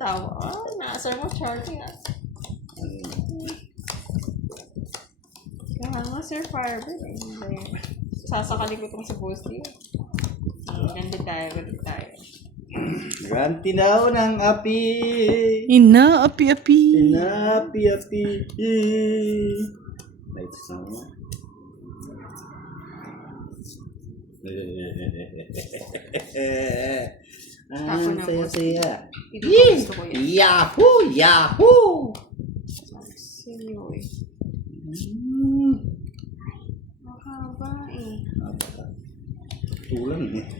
Tawa. Naasar mo, Charlie. Kaya nga, Sir Firebird. Sasakali ko itong sa Bosley. Ganda tayo. Gantinaw ng api. Ina, api-api. Api-api. Lights na mo. Ako na, saya-saya. Ito gusto ko yan. Yahoo! Yahoo! Seryo eh. Mahaba eh. Tulang eh.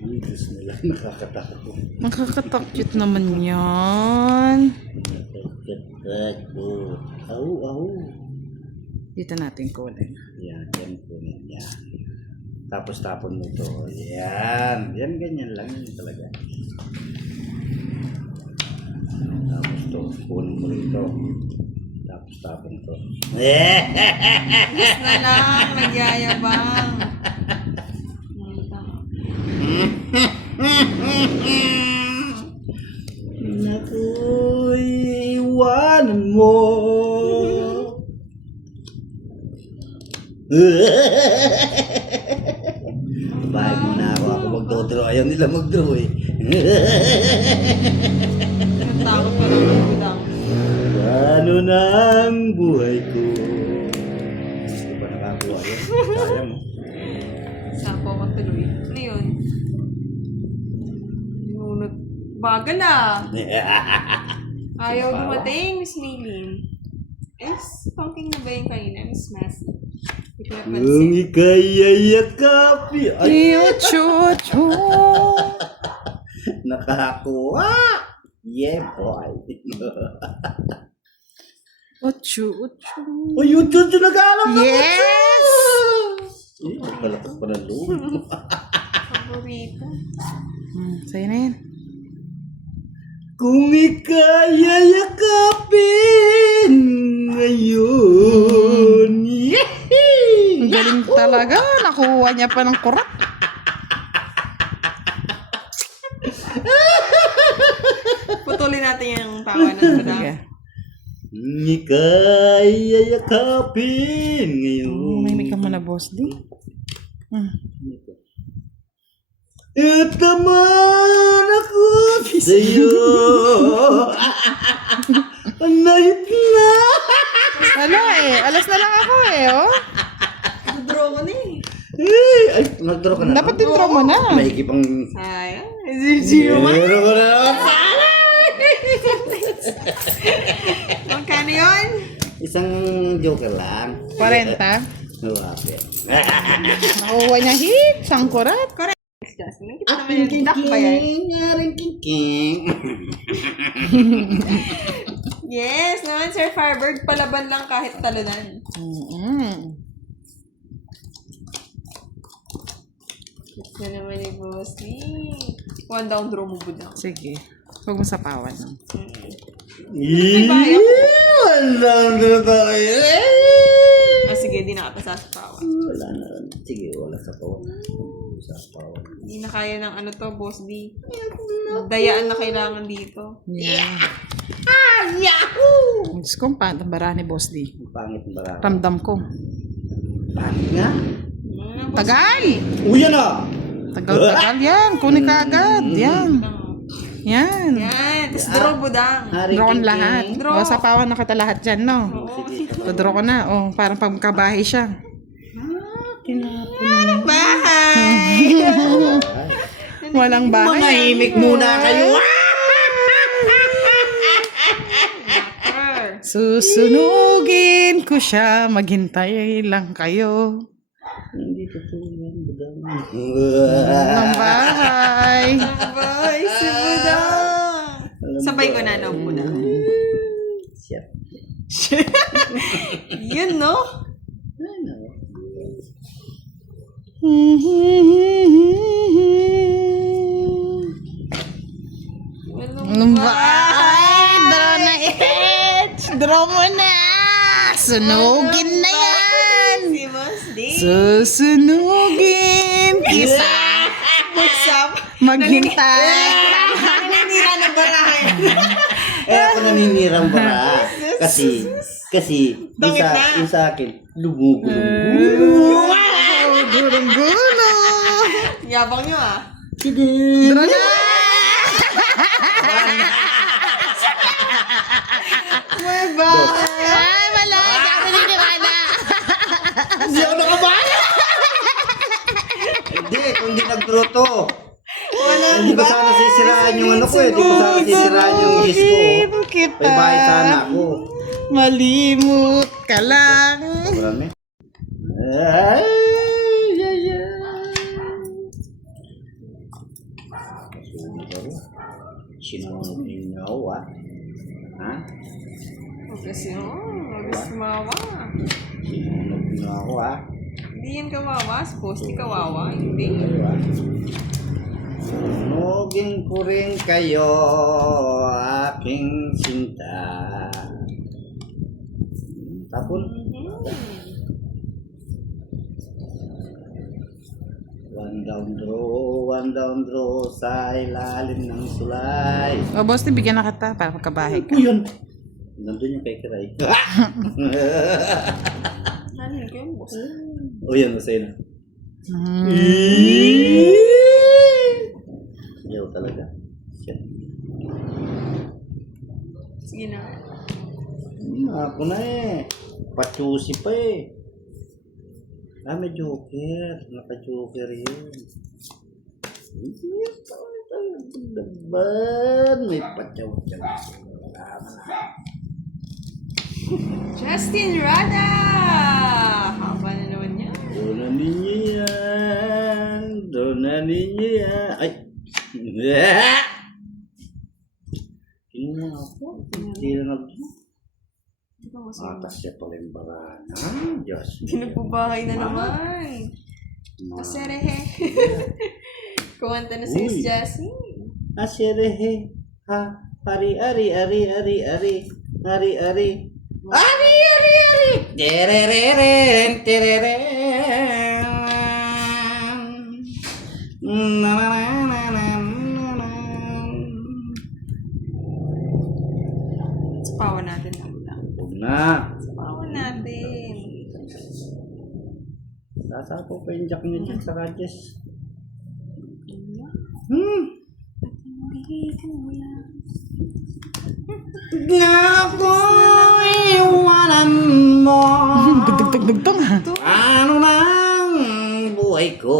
Diyos nila, nakakatakot. Nakakatakot naman yan. Nakakatakot. Au. Dito natin kunin. Yan po yan. Tapos tapon mo ito. Yan, ganyan lang yun talaga. Tapos ito, kunin mo rito. Tapos tapon ito. Gusto na lang, nagyayabang. Naku, iwanan mo. Bahay mo na ako mag-draw. Ayaw nila mag-draw eh. Natakot pa ng budang. Ano na ang buhay ko? Hindi ba nakakuha yun? Sayang. Saan po magtuloy? Ano yun? Nunod. Bagal ah. Ayaw dumating, Miss Maylin. Pumping na ba yung kanina, Miss Massey? Hindi ko Kung napansin. ika'y yayakapi. Chuchu. Nakakuha! Yeah, boy. Uchu. Oh, YouTube nag-aalam na. Yes! Palakas pa ng loob. Paborito. Sa'yo na yan. Kung ika'y yayakapin ngayon. Yehey! Ang galing talaga. Nakuha niya pa ng kurat. Putulin natin yung tawa ng budang. Sige. Kung ika'y yayakapin ngayon. May ka muna, boss. Di. At naman ako sa'yo. Anayip na. Wala eh. Alas na lang ako eh, oh. Draw ko na eh. Ay, nag-draw ka na. Dapat din draw mo na. Mahigip ang... Sayang. Zero man. Meron ko na naman. Magkano yun? Isang joker lang. 40. Malapit. Nakuha niya hit. Sang kurat. Nakita naman yung duck ba yan? Aring king. Yes, naman Sir Firebird, palaban lang kahit talunan. Ito naman ni Bosley. One down draw mo budang. Sige. Huwag mo sapawan. Wala na tayo. Sige, di na kita sasapawan. Wala na. Sige, wala sa pawan. Hindi na kaya ng ano to, Boss D. Dayaan na kailangan dito. Yeah. Yahoo! Diyos ko, pantambara ni Boss D. Pangit ng barako. Ramdam ko. Pangit nga. Tagal! Uy, yan ah! Tagal yan. Kunin ka agad. Yan. Yan. Yan, tapos draw budang. Draw ko lahat. Draw. O, sapawan na kita lahat dyan, no? Oo. Draw ko na. O, parang pagkabahay siya. Bye! Walang bahay. Manahimik muna kayo. Susunugin ko siya. Maghintay lang kayo. Hindi totoo yan, budang. Walang bahay. Bye, si budang. Sabay ko na, no, budang. Shit. Yun, no? Ano? Walang bahay. Draw na edge. Draw mo na. Sunugin na yan. Si Boss D. Susunugin kita. What's up? Maghintay. Naninira na ba Ako naninirang bara. Kasi, yung sa akin, lumugo-lugo. Gulong-gulo. Yabang nyo ah. Sige. Draw na! May ba? Ay, wala. Hindi ako naniniwala. Hindi ako nakabaya. Hindi, kung hindi nag-draw to. Hindi ko sana sisiraan yung ano ko eh. Hindi ko sana sisiraan yung his ko. Kita. May bahay sana ako. Malimut ka lang. Marami. Ay, ay, ay. Sinunod ninyo ako ah. Ha? Kasi August kawawa. Sinunod ninyo ako ah. Hindi yan kawawa. Supposedly kawawa. Hindi. Sunugin ko rin kayo, aking sinta. Tapon. One down draw sa ilalim ng sulay. O, boss, bigyan na kita para magkabahay ka. Yun! Nandun yung kay Kiray. Ano yun kayo, boss? O yan, masaya na. Yaw talaga. Shit. Sige na. Ako na eh. Pachusi pa eh. May joker. Naka-joker yun. Daban. May pachaw-chaw. Tama na. Justin Rada! Haba na naman yan. Doon na ninyo yan. Ay! Tingnan ako. Hindi na nag-draw. Hindi ka masama. Atas siya pala yung barana. Diyos. Pinagbabahay na naman. Aserehe. Kumanta na si Miss Uy. Jessie. Aserehe. Ha. Ari. Ari. Terereren. Sapawan natin ang ulang. Huwag na. Sapawan natin. Sasapo pa yung jack niya dyan sa radyo. Na ako iwanan mo. Dugtong. Ano nang buhay ko?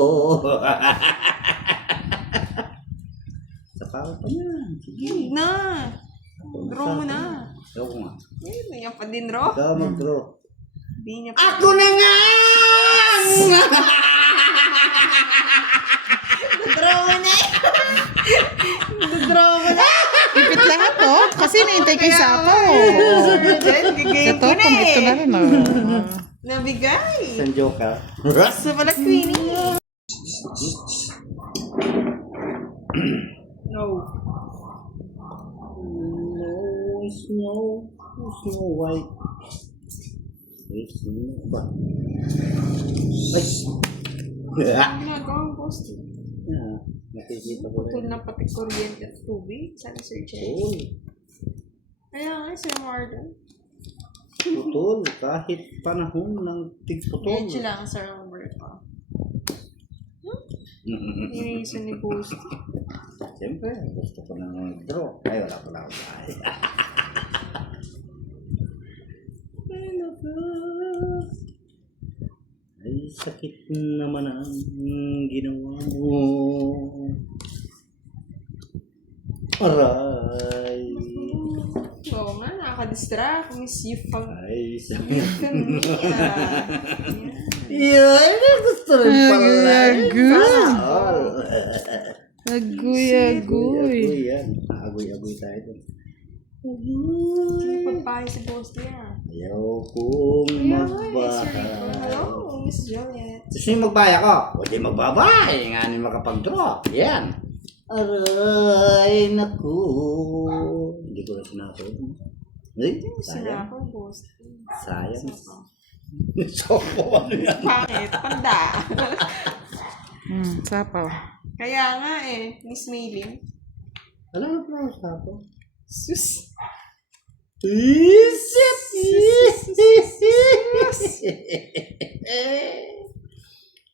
Sapaw pa yan. Sige. Hindi na. Draw mo na. Ikaw nga. Eh, naiyak pa din, Ro. Ikaw mag-draw. Hindi niya pa. Ako na nga! Draw mo na eh. Draw mo na. Ipit lahat, oh. Kasi naintay ko yung sapo. Gigayin Ito, ko na pangit ko na eh. rin, oh. Nabigay. Isang joker. So pala, Queenie. No. Snow White. Snow ba? Ay! Ang ginagawang post. Nakikita ko Putol rin. na pati kuryente at tubig. Sana Sir Chen. Kaya nga, Sir Marlon. Putol. Kahit panahon ng tigputol. Medyo lang, Sir Roberto. Yung reason ni Post. Siyempre, gusto ko nang mag-draw. Ay, wala ko na ako bahay. Ay, sakit naman ang ginawa mo. Aray. Oo nga, nakaka-distract. Miss you pag... Ay, sakit. Yeah. Ay, gusto rin pala. Agoy. Agoy yan. Agoy tayo dun. Pagpahay si Post niya. Ayaw kong Kaya nga, Miss Rico. magbahay. Hello, Miss Juliet. Gusto nyo magbaya ko? Huwag yung magbabay. Nga nyo makapag-draw. Yan. Aray, naku. Hindi ko na sinasod. Ay, Sila sayang. ako, Post. Sayang. Sopo, ano yan? Pangit, panda. Sapaw. Kaya nga eh, Miss Maylin. Alam mo pa sa ako? Sus. Isip!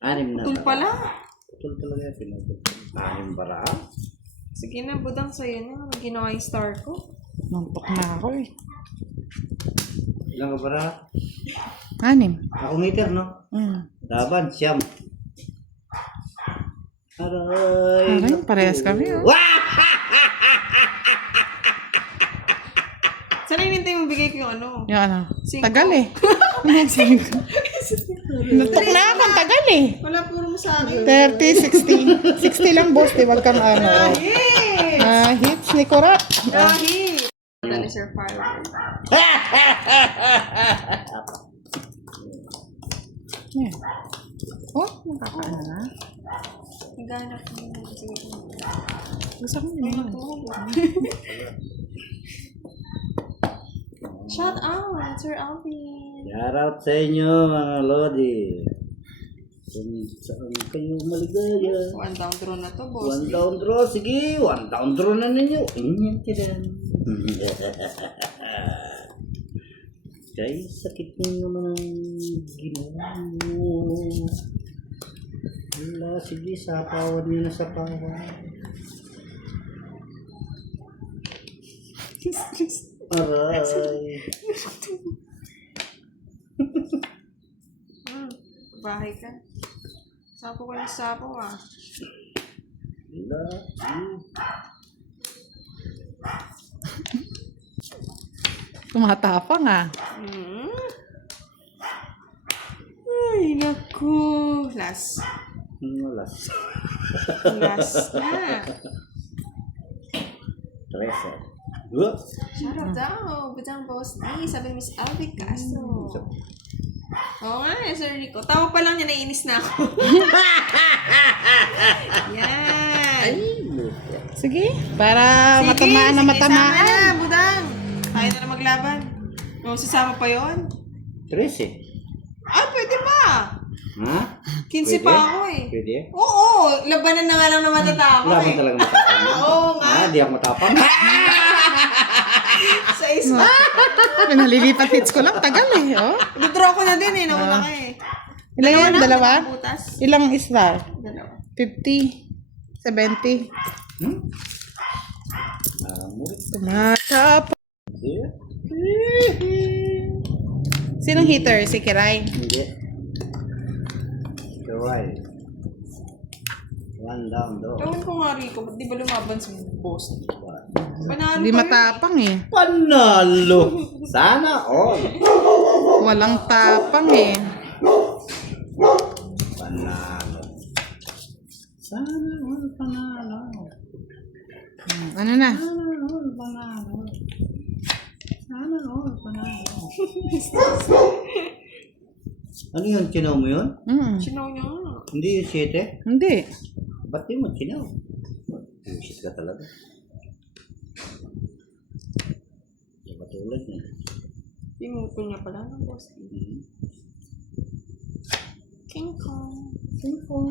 Anim na. Putol pala. Putol talaga. Pinutol. Anim bara. Sige na, budang sa'yo na. Ginawa yung star ko. Nantok na ako eh. Ilang ka bara? 6. Ako ngiter, no? Laban, siyam. Aray. Aray, parehas kami oh. Sana hinintay mo bigay ko yung ano. Yung ano? Cinco. Tagal eh. Ano yung 5? Nantok na ako, ang tagal eh. Wala puro mo sa akin. 30, 60. 60 lang boss, di wag kang ano. Dahil! Hits ni Kurat. Dahil! Wala ni Sir Firework. Yeah. Oh, nakakaano na. Naghanap mo. Sige. Gusto ko May naman. matulog. Shout out, Sir Alvin. Shout out sa inyo, mga Lodi. Kung saan kayo maligaya. One down draw na to, boss. One down draw. Sige, one down draw na ninyo. Inyan tira. Kay sakit nyo naman ang ginawa mo. Wala, sige, sapawan nyo na sapawan. Aray. Bahay ka. Sapo ko lang sapo ah. Wala. Tumatapang ah. Ay, naku. Last. Wala. Last na. 13. Shout out daw. Budang boss D. Sabi ni Miss Alvin Castro. Oo nga, Sir Rico. Tawa pa lang niya, naiinis na ako. Yan. Sige, para matamaan na Sama matamaan. na, budang. Kaya na maglaban. O, sasama pa yon. 13. Ah, pwede pa. Ha? 15 pa ako eh. Pwede? Oo, labanan na nga lang na matatapos Wala eh. mo talaga matapang. Oo nga. Di ako matapang. Sa isa. Nalilipat hits ko lang, tagal eh. Oh. Dudraw ko na din eh, nauna ka eh. Ilan yan? Dalawa? Butas. Ilang star? Dalawa. 50, 70. Tumatapang. Sinong hitter? Si Kiray. Hindi. Right. One down daw. Ewan ko nga Rico, ba't di ba lumaban si boss? Panalo Hindi pa yun matapang eh. Panalo! Sana all. Walang tapang eh. Panalo. Sana all panalo. Ano na? Sana all panalo. Sana all panalo. Ano yun? Chinaw mo yun? Sinaw niya nga. Hindi yung 7? Hindi. Ba't di mo chinaw? Bullshit ka talaga. Hindi matulad niya. Pimuto niya pala ng boss. King Kong. King Kong.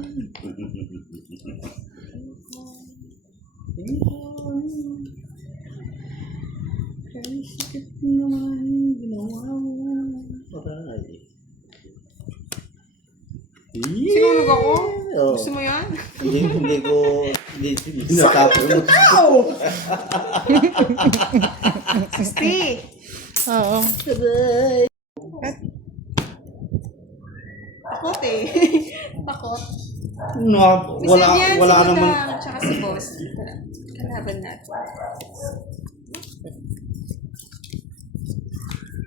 King Kong. Kaya sakit naman ginawa mo. Aray. Sinulog ako? Oo. Gusto mo yan? Hindi ko natapos mo. 60. Oo. Takot eh. Takot. No, wala si naman. Budang, tsaka si boss. Kalaban natin.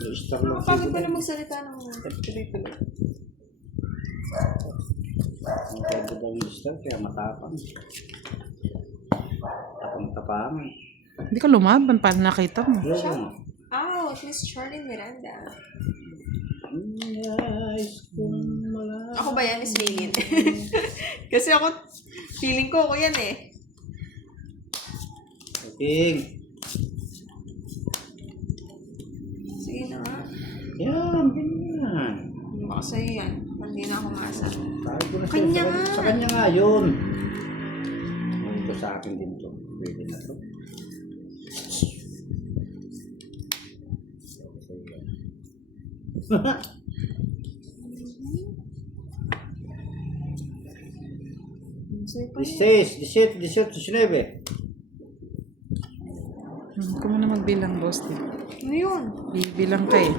Star lang Nakapagod ba na magsalita ng tuloy-tuloy? Ang pwede daw yung star, kaya matapang. Tapang-tapang. Hindi ka lumaban. Paano nakita mo? Shout out, Miss Charlene Miranda. Ako ba yan, Miss Maylin? Kasi ako, feeling ko ako yan eh. King. Sige na nga. Yan, ganyan. Baka sa'yo yan. Hindi na ako maasa. Sabi ko na sa'yo, Kanya nga. sa kanya nga yun. Ito sa akin din to. Pwede na to. Sa'yo pa yun. 16, 17, 18, 19. Kung na magbilang, boss. Ano yun? Bibilang ka eh.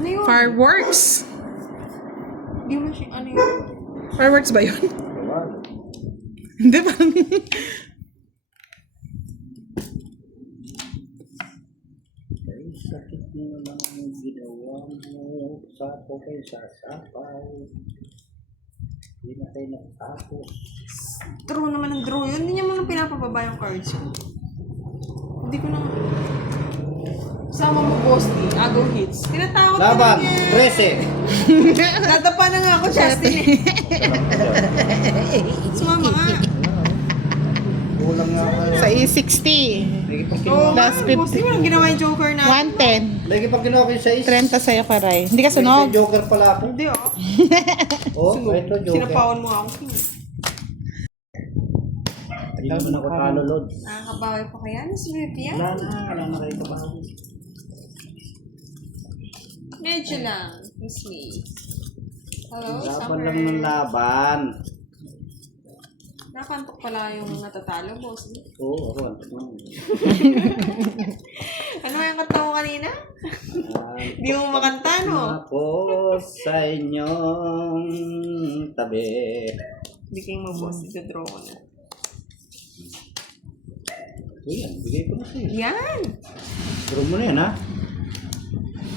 Ano yun? Fireworks! Di mo siya, ano yun? Fireworks ba yun? Wala. Hindi ba? Ay, sakit mo naman ang ginawa mo. Sapo kayo sasapaw. Hindi na kayo natapos. Draw naman ang draw yun. Hindi niya man pinapababa yung cards ko. Hindi ko nang... Sama mo, boss ni. Agaw hits. Tinatakot ka Laban, na niya. 13. Natapa na nga ako, Justin. Sumama nga. Kulang nga kayo. Sa E60. Lagi pang Oo kinuha. nga, Last boss ni. Walang ginawa yung joker na. 110. Lagi pang kinuha ko yung 6. 30 sa'yo, Karay. Hindi ka sunog. May joker pala ako. Hindi, oh. Oh, ito joker. Sinapawan mo ako. Hindi naman ako talo, Lord. Nakakabawi pa kaya? Naswerte yan? Wala na kayo kabahan. Medyo lang. Miss me. Hello, Laban summer. lang ng laban. Nakantok pala yung natatalo, boss. Oo, ako. Antok lang. Ano yung kanta mo kanina? Di mo makanta, no? Ako sa inyong tabi. Hindi kayo boss. Ito-draw ko na. Yan, bigay ko na sa'yo. Yan! Draw mo na yan, ha?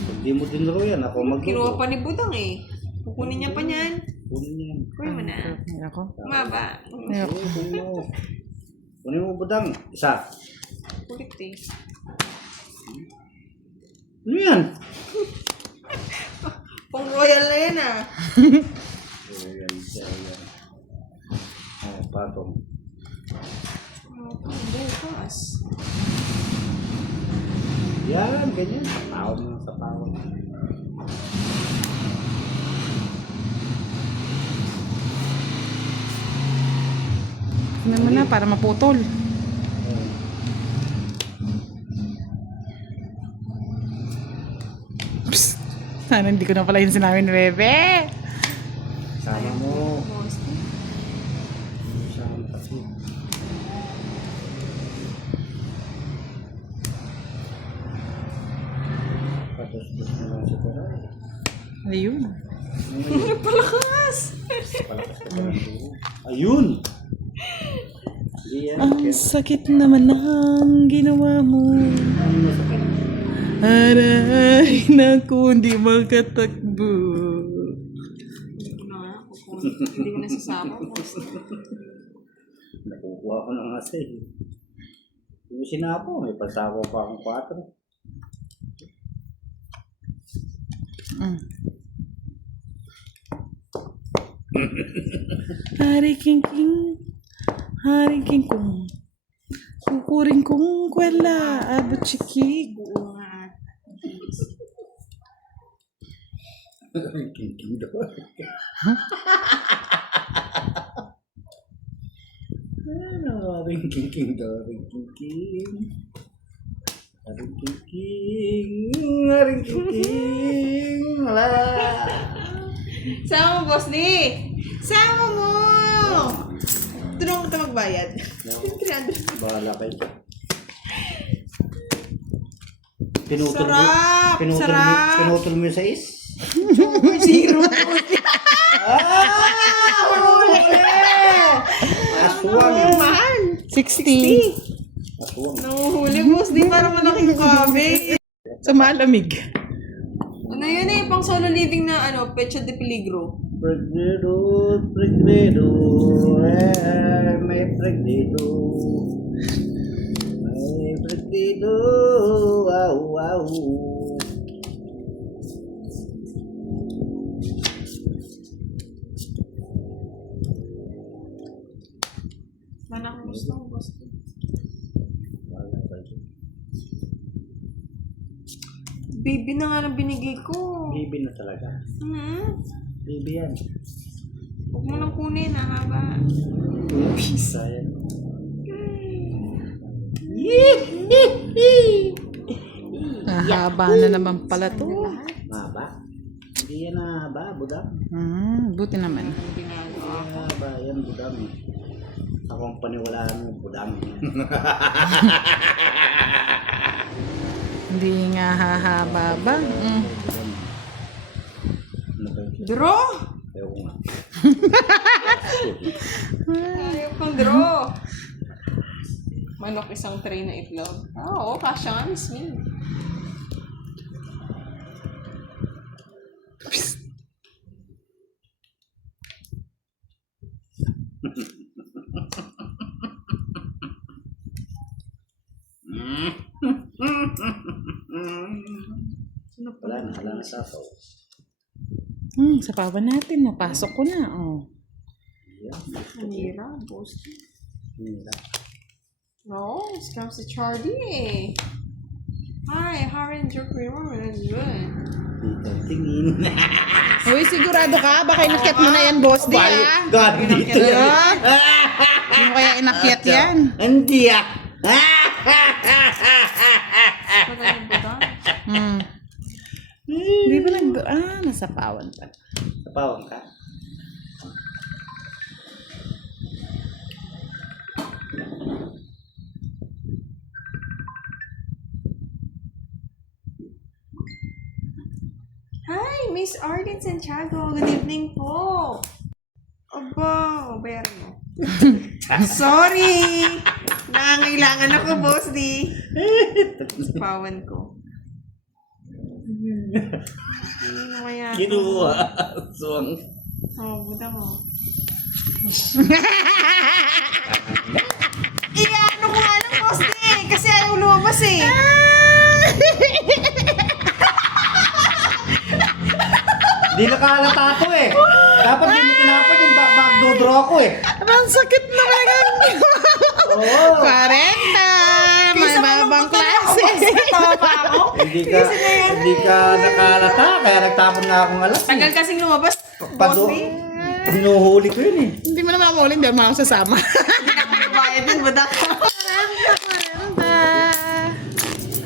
Pag di mo din draw yan, ako mag-draw. Kinuha pa ni Budang eh. Kukunin niya pa niyan. Kunin yan. Kunin mo na. Ako. Maba. Ayoko. Kunin mo. Kunin mo, budang. Isa. Kulit eh. Ano yan? Pang royal na yan ah. Ayan, ayan. Oh, patong. Bukas. Yan, ganyan. Sapawon mo, sapawon. Tignan mo na para maputol. Psst. Sana hindi ko na pala yung sinabi ni Bebe. Sama mo. Boss. Sama kasi. Patos-dos na lang sa tara. Ayun. Palakas! Palakas ka lang doon. Ayun! Yan. Ang sakit naman ng ginawa mo. Ano mo sa kanya? Aray, naku, hindi makatakbo. Hindi ko na nga. Hindi ko nasasama. Boss. Nakukuha ko ng asa eh. Yung sinapo, may pasawa pa akong 4. Hari king king, hari king kong. Kukuring kong kwela, abot chiki. Oo nga. King daw. Ano, king daw, king. Aring king. Wala. Sama mo, boss ni! Sama mo! Tulungan ko ito magbayad. 300. Bahala kayo. Pinutol mo, Sarap! pinutol mo, Sarap! pinutol mo yung 6? Zero. Aswang. Mahal! 60. Aswang. Nanguhuli, boss. Di parang malaking kabe. Sa malamig. Ano yun eh? Pang solo living na ano, Pecha de Peligro. Pregnedo, may pregnedo. May pregnedo, wow. Mana ko gusto mo, boss. Baby na nga lang binigay ko. Bibi na talaga. Bibi yan. Huwag mo nang kunin, haba. Sayang. Haba na naman pala to. Maba. Hindi yan na ba, budang? Buti naman. Ang ginagawa. Ba, yan, budang. Ako ang paniwalaan mo, budang. Hindi nga hahaba ba? Budang. Ano ba yun? Draw! Ayaw ko nga. Ayaw kong draw. Manok isang tray na itlog. Oo, kasya nga, Miss May. Wala na sasaw. Sapawan natin. Napasok ko na. Oh. Yan. Ang hirap, boss. Hindi. No, it's comes to Charlie eh. Hi, how are your creamer? That's good. Dito, tingin. Uy, sigurado ka? Baka inakyat mo na yan, boss. Di ah. Gabi dito yan. Ano kaya inakyat yan? Hindi ah. Patay ba ito? Hindi ba nasapawan pa. Napawang ka. Hi, Miss Arden Santiago. Good evening po. Aba, bayaran mo. Sorry! Nangangailangan ako, boss di. Pawan ko. Ano kaya? Kinuha. Suwang. Oh, buda mo. Ano ko nga lang, boss di. Kasi ayaw lumabas eh. Di nakalata ko eh. Dapat di mo tinapon yung backdoor ako eh. Ang sakit na lang. Oo. 40! May babang klase. Tawa pa ako. Hindi ka nakalata, kaya nagtapon nga akong alas. Tagal kasing lumabas, boss di. Hinuhuli ko yun eh. Hindi mo naman ako ulit. Hindi mo ako sasama. Hindi na ako magbayad din, buda.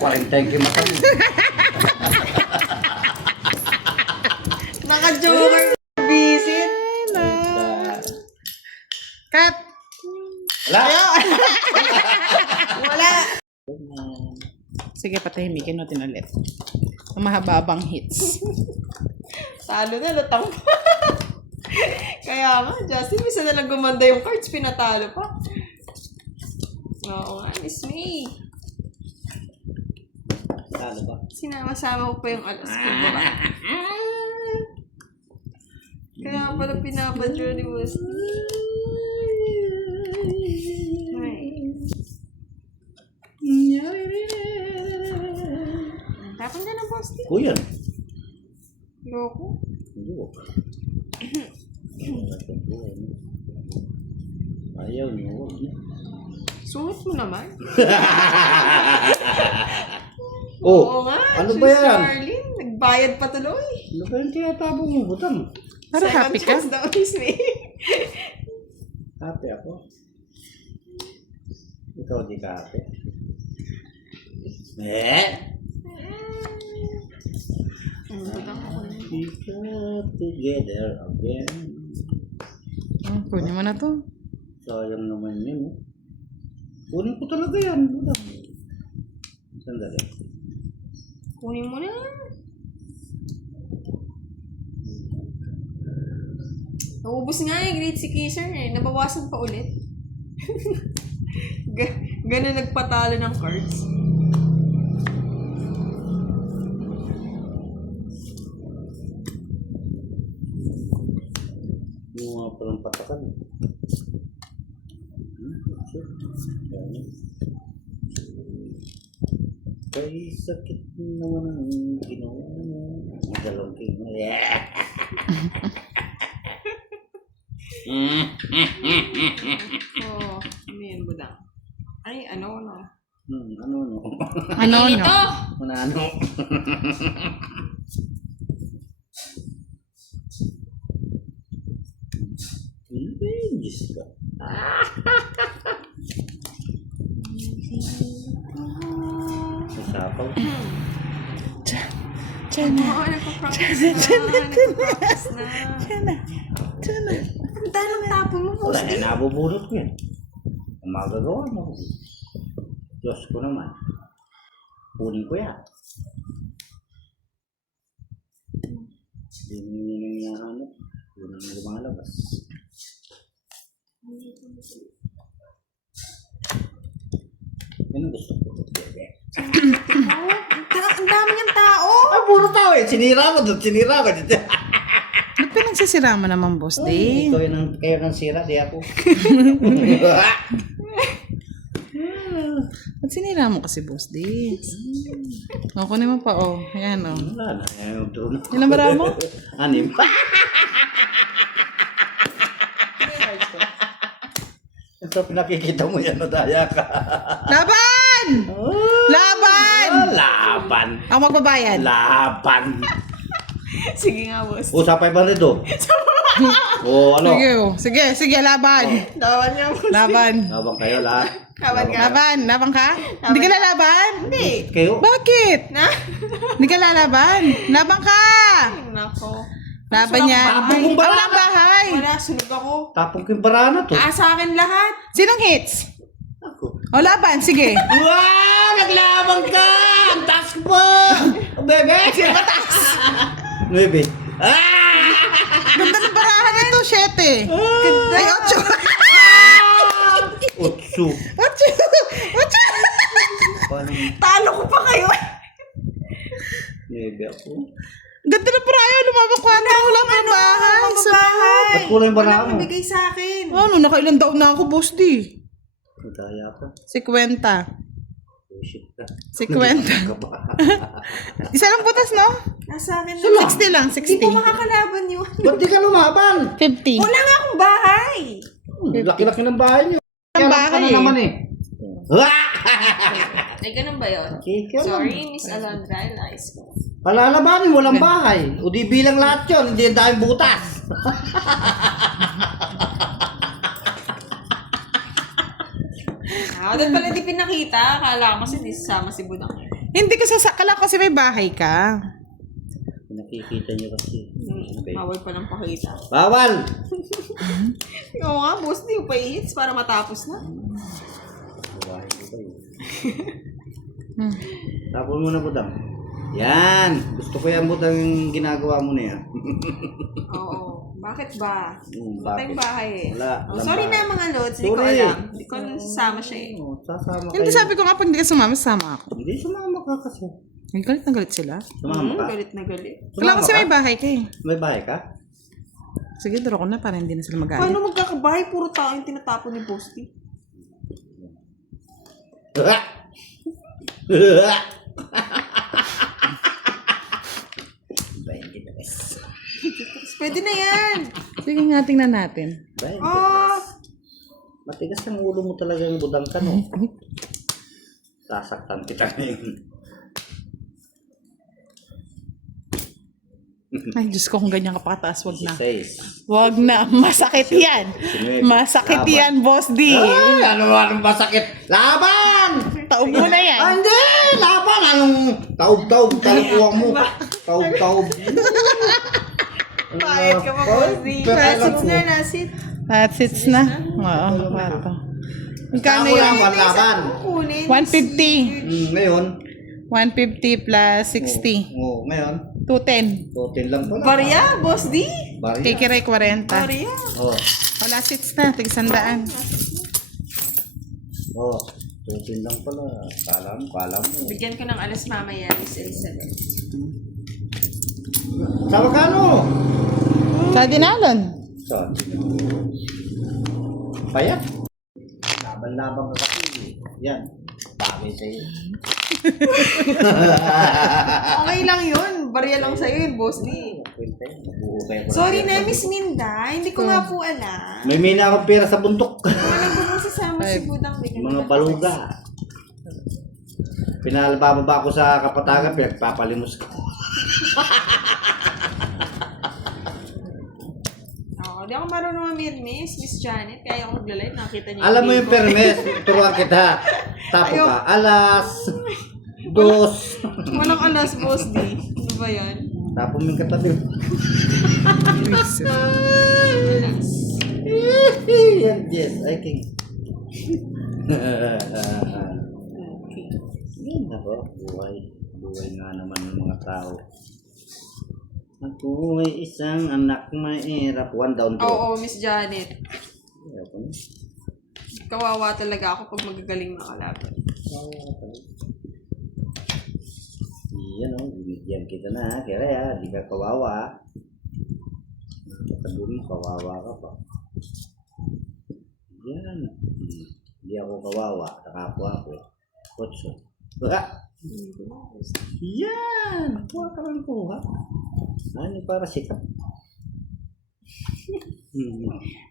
40 yung mata mo. Naka-joker visit. Cut! Wala. Wala. Sige, patahimikin natin ulit. Ang mahababang hits. Talo na, lutang pa. Kaya nga, Justin, misa na lang gumanda yung cards, pinatalo pa. Oo nga, Miss May. Talo ba? Sinama-sama ko pa yung alas ko ba? Kaya pala pinapadyo ni Boss. Tapon ka na, Boss. Kuya. Loko. Hindi ko. Ayaw niyo. Huwag niya. Suot mo naman. Oh, Oo nga, ano si ba yan? Starling, nagbayad pa tuloy. Ano ba yung tinatabo mo, butang? Para Second happy ka. chance daw, Miss May. Happy ako. Ikaw di ka happy. We got together again. Kunin mo na to. Sayang naman yun. Oh. Kunin ko talaga yan. Butang. Sandali. Kunin mo na. Naubos nga eh, grade si Kisser eh. Nabawasan pa ulit. Ganun nagpatalo ng cards. Yung mga palang patakan. Kay sakit naman ang ginawa mo. Madalong king. Oh, ano yan, budang? Ay, ano. Ano? Ano, no? Ito! Ano? Diyos ka. Nasapaw. Diyan na. Oo, nagpa-practice na. Nagpa-practice na. Diyan na. Diyan na. Ang dahil ang tapon mo, Wala, Bossy. nabubulot ko yan. Ang magagawa mo. Diyos ko naman. Kunin ko yan. Hindi na ano. Yun ang lumalabas. Yan ang gusto ko. Ang dami niyang tao. Ah, puro tao eh. Sinira mo doon. Sinira mo dito. Ba't pinagsisira mo naman, Boss D? Ikaw yun ang kayo ng sira. Di ako. Ba't sinira mo kasi, Boss D? O, kunin mo pa, o. Ayan, o. Wala na. Ayaw doon. Ilan bara mo? 6. Ito pinakikita mo yan. Nadaya ka. Laban! Laban! Laban. Ako magbabayad. Laban. Sige nga, boss. O, sa 500 o. O, ano? Sige, o. Sige, sige, laban. Laban niya, boss. Laban. Labang kayo lahat. Laban ka. Laban. Laban ka? Hindi ka lalaban? Hindi. Kayo? Bakit? Na? Hindi ka lalaban. Laban ka! Nako. Laban niya. Tapong Ay, kung ba- walang bahay. Wala, sunog ako. Tapong ko yung barana to. Sa akin lahat. Sinong hits? Ako. O, laban. Sige. Wow! Naglabang ka! Ang taas ko pa! Bebe! Sino ba taas? 9. Ah! Ganda ng barahan nito, 7. Ganda. Ay, 8. 8. 8. Paano? Talo ko pa kayo. 9 ako. Ganda ng barahan. Lumabang kwadro. Wala pa bahay. Bahay. Ba't kulay yung Wala baraan mo? akong bigay sa akin. Ano, nakailan daw na ako, Boss D? Madaya ka. 50. Shit ka. 50. Ka ba? Isa lang butas, no? Nasa akin Sila. 60 lang, Hindi ko 60. makakalaban yun. Ba't di ka lumaban? 50. Wala nga akong bahay. Laki-laki ng bahay niyo. Ang bahay Ano eh. naman eh. Ay, ganun ba yun? Kika lang. Sorry, Miss Alondra. Lies ko. Palalabanin, walang bahay. O di bilang lahat yun, hindi tayong butas. Doon pala di pinakita. Akala ko kasi di sasama si Budang. Hindi ko sasakala kasi may bahay ka. Nakikita niyo kasi. Okay. Bawal pa lang pakita. Bawal! Oo nga, boss, di pa i-hits para matapos na. Babae ko ba yun? Tapon mo na, Budang. Yan! Gusto ko yan, Budang, yung ginagawa mo na yan. Oo. Bakit ba? Wala tayong Bakit? bahay eh. Wala. Walang Sorry bahay. na mga lods, hindi ko Sorry. alam. Hindi ko alam sasama siya eh. Oo, sasama kayo. Hindi sabi ko nga pag hindi ka sumama, sasama ako. Hindi, sumama ka kasi. Ay, galit na galit sila. Sumama ka? Galit na galit. Wala kasi ka? may bahay ka eh. May bahay ka? Sige, duro ko na para hindi na sila magalit. Paano magkakabahay? Puro tao yung tinatapon ni Bosti. Pwede na yan. Sige nga, tingnan natin. Oh, Matigas ang ulo mo talaga yung Budang ka, no? Sasaktan kita ngayon. Ay, Diyos ko, kung ganyan ka pakataas, wag na. 16. Wag na. Masakit yan. Masakit Laban. yan, Boss D. Ay, anong masakit? Laban! Taog mo na yan. Ah, hindi! Laban! Anong taob-taob? Talukuha mo. Taob-taob. bayad ka pa, Bosti. Nasits na, nasit. That's it na. Oo, pato. Magkano Ako yun? lang ang laban. Kukunin. 150. Ngayon. 150 plus 60. Oo, ngayon. 210. 210 lang pala. Barya, Boss D. Barya. Kikiray 40. Barya. Oo. Wala seats na. Tig-100. Oo. 210 lang pala. Kala mo. Bigyan ko ng alas mamaya, Miss Elizabeth. Sa magkano? Sa dinalon. Saan? Payat. Laban-laban ka kasi. Yan. Bagay sa'yo. Okay lang yun. Barya lang sa'yo yun, Boss D. Sorry na, Miss Minda. Hindi ko nga po alam. May mina akong pera sa bundok. Walang bumang sasama si Budang. Mga baluga. Pinalababa ko sa Kapatagan, pinagpapalimos ko. Oo, di ako marunong mamirmis, Miss Janet. Kaya ako maglalay, nakita niyo. Alam mo yung permes, turuan kita. Tapo ka, alas, dos. Walang alas, Boss D. Ano ba yan? Tapos may katabi. Reset. Relax. Yan, yes, I can. Okay. Yan ako, buhay. Buhay nga naman ng mga tao. Ako ay isang anak mahirap. One down to. Oo, Miss Janet. Ayoko na. Kawawa talaga ako pag magagaling na kalaban. Yan o, binigyan kita na ha. Kaya ya, di ka kawawa. Nakakatabi mo, kawawa ka pa. Yan. Hindi ako kawawa. Nakapwa ako. Kotso. Ah! Yan! Kuha ka lang kuha. Ano para sikat?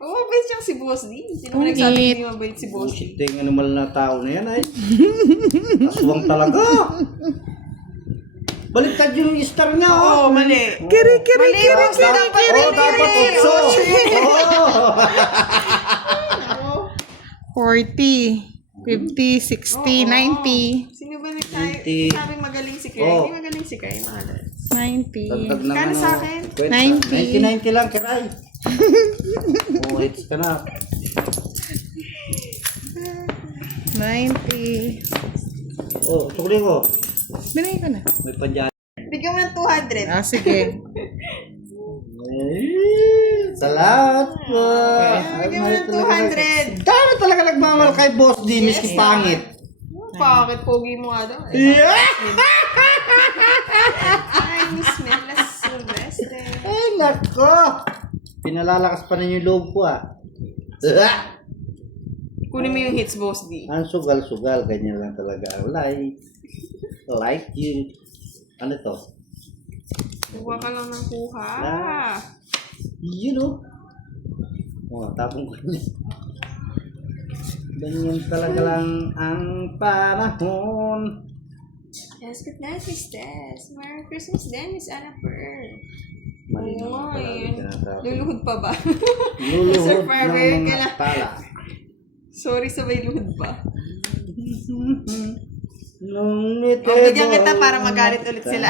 Oo, mabait siyang si Boss D. Sino Ang nagsabi it. hindi mabait si Boss D? Bullshit yung animal na tao na yan ay. Aswang talaga. Baliktad yung star niya Oo, oh. mali. Kiri, kiri, Mali, kiri, Boss D. kiri, Dapat kiri, Oh, dapat kiri. utso. Oh. 40, 50, 60, 90, Sino ba nagsabi? 90. Sabing magaling si Kay? Oo. Hindi magaling si Kay, mahal. 90. Dagdag ng Kano ano. sa akin? 90. 90 lang, kiray. Oh, hits ka na. 90. Oh, sukli ko. Binigay ko na. May pandiyan. Bigyan mo ng 200. Ah, sige. Salamat po. Bigyan mo ng 200. Kano talaga nagmamahal kay Boss D, miski pangit. Bakit? Pogi mo nga daw. Yeah! Ay, Miss Melas Silvestre. Ay, nako. Pinalalakas pa ninyo yung loob ko ah. Kunin mo yung hits, Boss D. Ang sugal-sugal, ganyan lang talaga. Like you. Ano to? Kuha ka lang ng kuha. You know? Oh, tapong ko niya. Ganyan talaga lang ang panahon. Yes, good night, Miss Tess. Merry Christmas din, Miss Anna Pearl. Mali Oo, naman pala ayun. yung tinatapon. Luluhod pa ba? Luluhod Sir ng Forever, mga kailan- tala. Sorry, sabay luhod pa. Nung ito Bigyan kita para magalit ulit sila.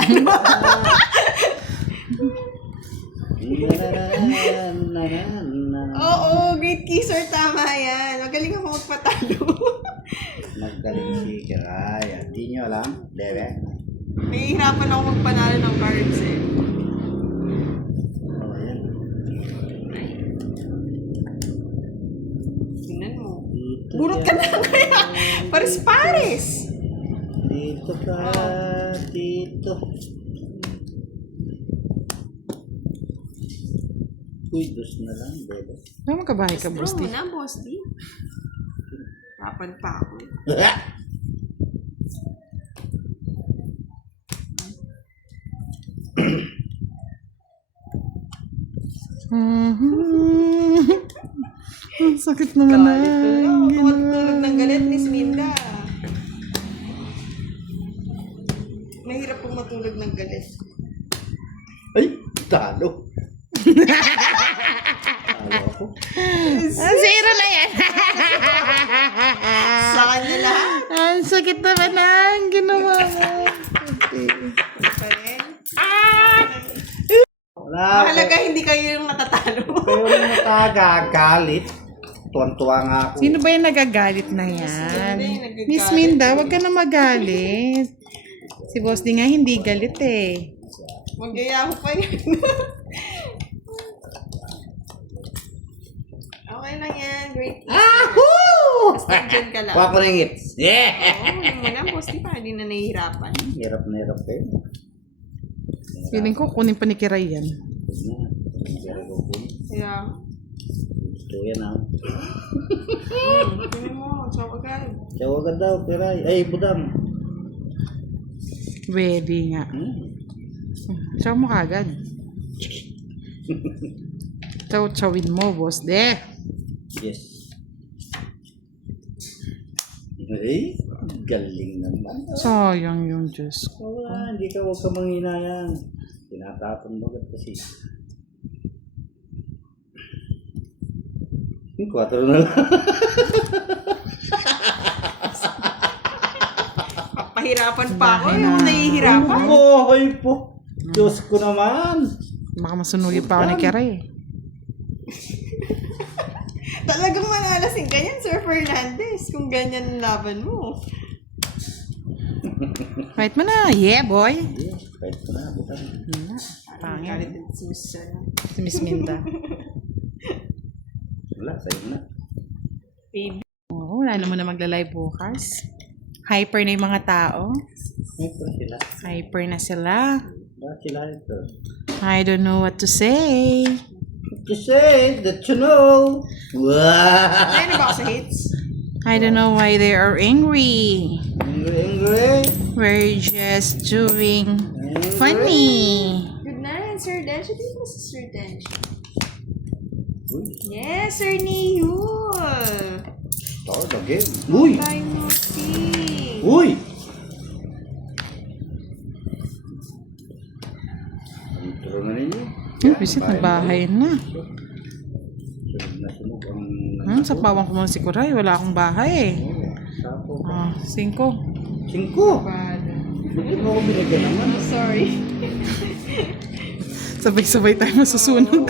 Oo, great kisser, tama yan. Magaling ako magpatalo. Naggaling si Kiraya. Hindi nyo alam? Dere? Nahihirapan ako magpanalo ng cards eh. Oh, yan. Tingnan mo. Dito Burot ka yan. na kaya. Pares-pares. Dito ka. Dito. Uy, dos na lang, bebe. Ano magkabahay ka, Bro, Boss D? mo na, Boss D. Rapan pa ako. Ang sakit naman na. Tulog ng galit, Miss Minda. Mahirap pong matulog ng galit. Ay, talo. Talo ako. Zero na yan. Sa kanya lahat. Ang sakit naman na. Ang ginawa mo. Pa rin. Wala. Mahalaga hindi kayo yung matatalo. Kayo yung nakagagalit. Tuwan-tuwa nga ako. Sino ba yung nagagalit na yan? Minda yung nagagalit. Miss Minda, wag ka na magalit. Si Boss D nga hindi galit eh. Magyaya ko pa yun. Okay lang yan. Great. Ahoo! Basta dyan ka lang. Kuha ko ng hits. Yeah! Oo, hindi mo na, Boss. Di pa, hindi na nahihirapan. Hirap na hirap kayo. Feeling ko kunin pa ni Kiray yan. Hirap ko po. Kaya, Gusto yan ah. kunin mo. Tsaka agad. Tsawagan daw, Piray. Ay, budang. Pwede nga. Tsaw mo kagad. Tsaw-tsawin mo, Boss D. Yes. Ay, galing naman. Sayang yung Diyos ko. Wala, hindi ka, huwag ka manghinayang. Tinatapon mo agad kasi. 4 na lang. Pahirapan pa ako. Yung nahihirapan. Buhay po. Diyos ko naman. Baka masunugin pa ako ni Keray. Talagang malalasing ganyan, Sir Fernandez, kung ganyan ang laban mo. Fight mo na. Yeah, boy. Kahit ko na. Butang. Pangit. Si Miss Si Miss Minda. Wala, sa'yo na. Baby. Oo, wala naman na magla-live bukas. Hyper na yung mga tao. Ito sila. Hyper na sila. Bakit sila ito? I don't know what to say. Just say that you know. Wow! Ay, ba ako sa hits? I don't know why they are angry. Angry. We're just doing Angry. funny. Good night, Sir Dench. Ito yung si Sir Dench. Uy, Yes, Sir Nihul. start again. Uy! Tayo mo si. Uy! Intro na ninyo. Visit na bahay na. Sunod na sunog ang... Sa pawang ko muna si Kuray. Wala akong bahay eh. Sapo. 5. 5. Bad. Hindi mo ako binigyan naman. I'm sorry. Sabay-sabay tayo masusunog.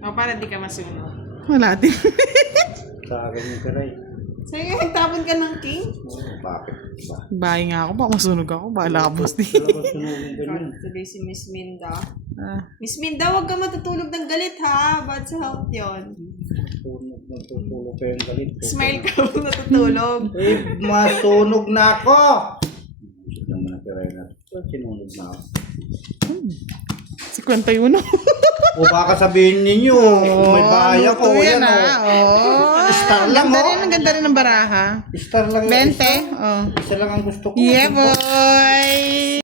O, para di ka masunod. Wala din. Sa akin yung karay. Sa'yo, nagtapon ka ng king? Bakit ba? Bahay nga ako. Baka masunog ako. Bahala ka boss din. Talagang sunugin ka nun. Today si Miss Minda. Ah, Miss Minda, huwag ka matutulog ng galit ha. Bad sa health yun. Nagtutulog kayo ng galit. Smile ka kung natutulog. Eh, masunog na ako! Isip naman ang karay na. Sinunog na ako. 51. O baka sabihin ninyo, may bahay ako. luto Yan yan, o. Star lang, ang ganda rin ng baraha. Star lang yung 20. Oh. Isa lang ang gusto ko. Yeah, boy!